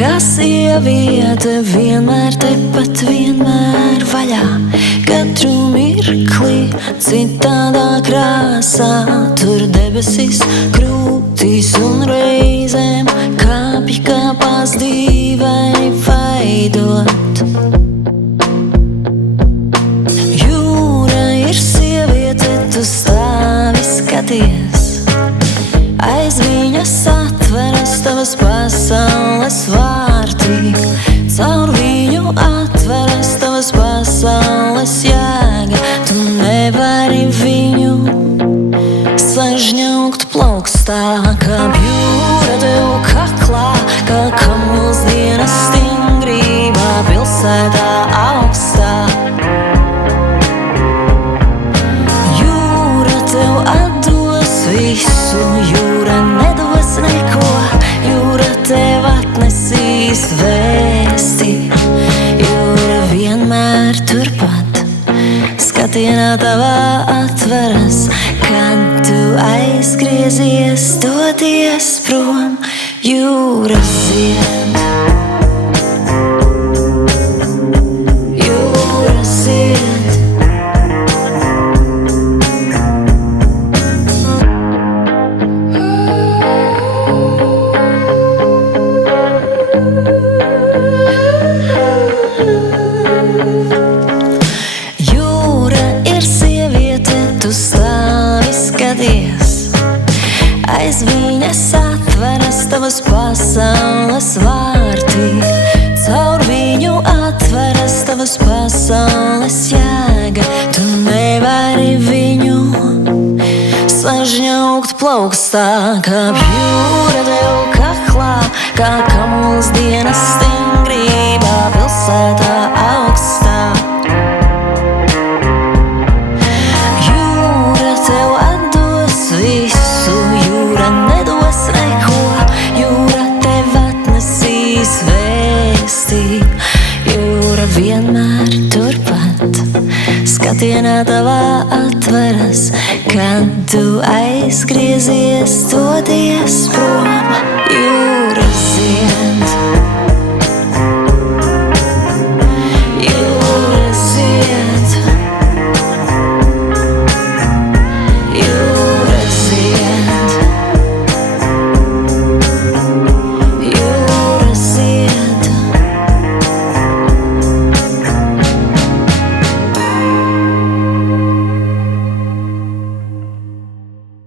Kā sieviete vienmēr tepat vienmēr vaļā, katru mirkli citādā krāsā. Tur debesis krūtīs un reizēm kāpj kāpās dīvaini veidot. Jūra ir sieviete, tu stāvi skaties, aiz viņas atveras tavas pasaules vārti, caur viņu atveras tavas pasaules jēga. Tu nevari viņu sažņaukt plaukstā, kā jūra tev kaklā, kā kamuls dienas stingrībā pilsētā augstā. Jūra tev atdos visu, jūra nedos neko, jūra tev atnesīs vēsti. Jūra vienmēr turpat skatienā tavā atveras, kad tu aizgriezies doties prom. Jūra zied, jūra zied. Jūra ir sieviete, tu stāvi skaties, aiz viņas atveras tavas pasaules vārti, caur viņu atveras tavas pasaules jēga. Tu nevari viņu sažņaukt plaukstā, kā jūra tev kaklā, kā kamuls dienas stingrībā pilsētā augstā. Jūra tev atdos visu, jūra nedos neko, jūra tev atnesīs vēsti. Jūra vienmēr turpat skatienā tavā atveras, kad tu aizgriezies doties